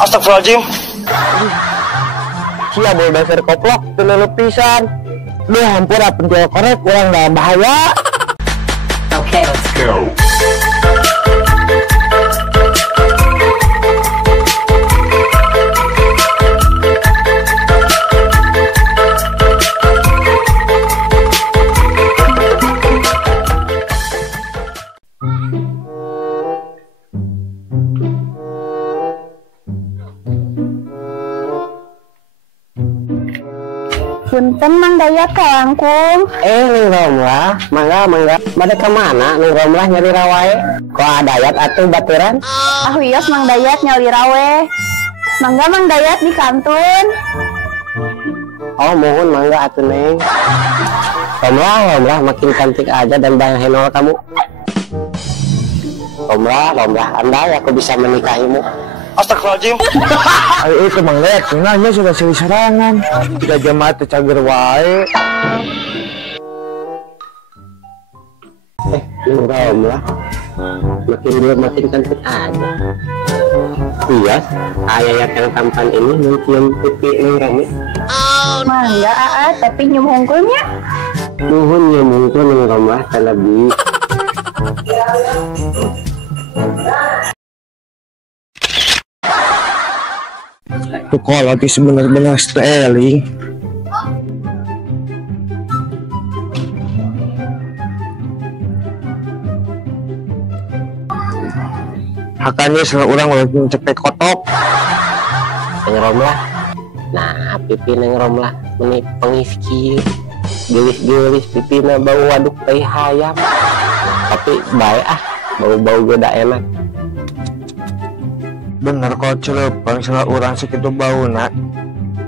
Astagfirullahaladzim. Sia bawa dasar koplok teu pisan. Duh hampura penjual korek kurang dalam bahaya. Okay, let's go. Punten Mang Dayat kalangkung. Ning Romlah, mangga. Bade ka mana Ning Romlah nyari rawae? Kok Dayat atuh baturan? Wios Mang Dayat nyali rawe. Mangga Mang Dayat di kantun. Oh mohon mangga atuh Neng. Romlah makin cantik aja dan banyak henol kamu. Romlah, andai aku bisa menikahimu. Astagfirullahaladzim. Ayo itu Mang Dayat, nanya sudah seri serangan. Kita jemaat cager wae. Romlah, makin cantik aja. Iya, ayat yang tampan ini mencium pipi Neng Romi. Mangga tapi nyium hungkulnya. Nuhun nyium hungkul Neng Romlah terlebih. Tuh kalau lagi benar-benar styling. Hakanya salah orang lagi cepet kotok. Neng Romlah. Nah, pipi Neng Romlah meni pengiski. Gelis pipi na bau waduk teh hayam. Tapi baik bau-bau geda enak. Bener kok celepang salah orang segitu bau nak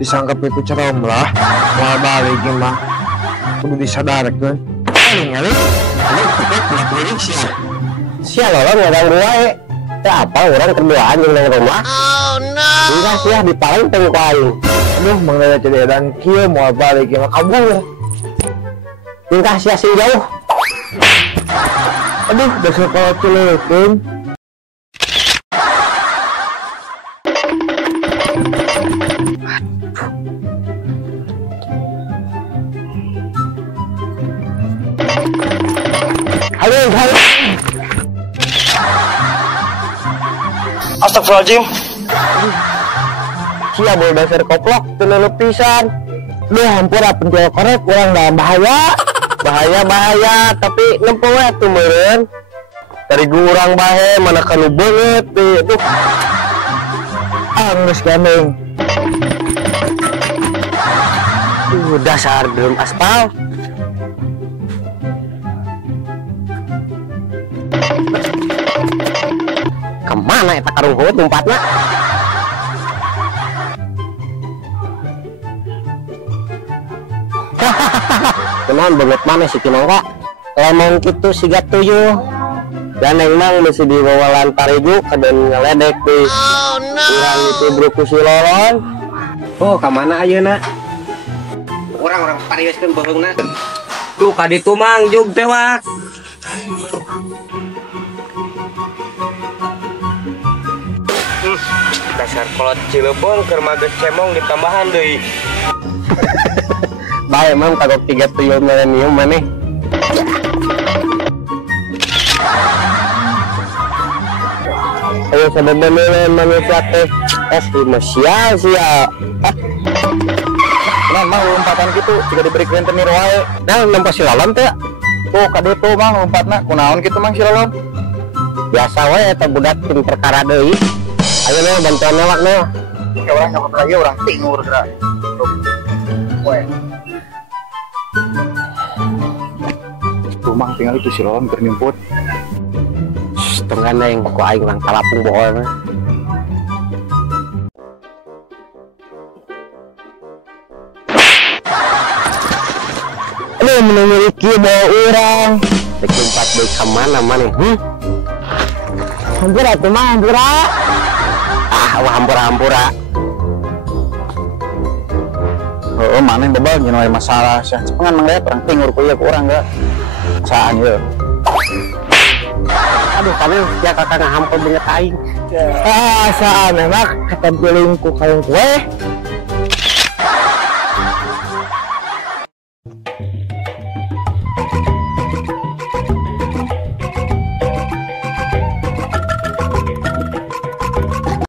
disangka itu Romlah mau balik mah kudu disadarkan nyali sia lolong ngadang wae teh apa orang keduaan jeung Neng Romlah. Oh no enggak sia dipaling teu ku aing. Aduh Mang Dayat jadi edan kieu mau balik mah kabur tingkah sia sing jauh. Aduh dasar kalau celepang. Halo. Astagfirullahaladzim. Sia bawa dasar koplok teu pisan. Duh hampura penjual korek kurang dalam bahaya. Bahaya tapi nempo we atuh meureun. Dari gurang bae mana kanu beungeut teh. Duh. Geus gameng. Dasar belum aspal. Kemana eta karung hut lompatna? Cuman banget mana si Kinangka lemong gitu siga tuyuh dan emang mesti dibawa lantar ibu kadang ngeledek di kurang itu bruku si lolong. Oh kemana ayeuna? Orang parioskeun beheungna. Tuh kaditu Mang jug tewak. Dasar kolot Cileupong keur mages cemong ditambahan deui. Bae Mam kagok 3 tuyul milenium maneh. Ayo sebenarnya manusia teh sial. Nah Mang lompatan gitu jika diberi rentenir wae. Nah nempo si lalon teh. Tuh kaditu Mang lompatna kunaon kitu Mang si lalon? Biasa wae eta budak tim perkara deui. Ayo nih bantuan lewat nih. Ya orang nyokot lagi orang tingur gerak. Tuh Mang tinggal itu si lalon keur nyumput. Setengah neng ku aing urang kalapung bohol mah. Aduh menunggu kieu bawa urang. Rek lompat deui ka mana maneh? Hampura tuh Mang, hampura. Hampura. Oh, mana yang bebal nyewa masalah sih. Cepengan Mang Dayat orang tingur ku ieu ku urang gak. Saan ieu. Aduh, tapi ya kakak ngahampel banget aing. Asaan enak ketempiling ku kalung kue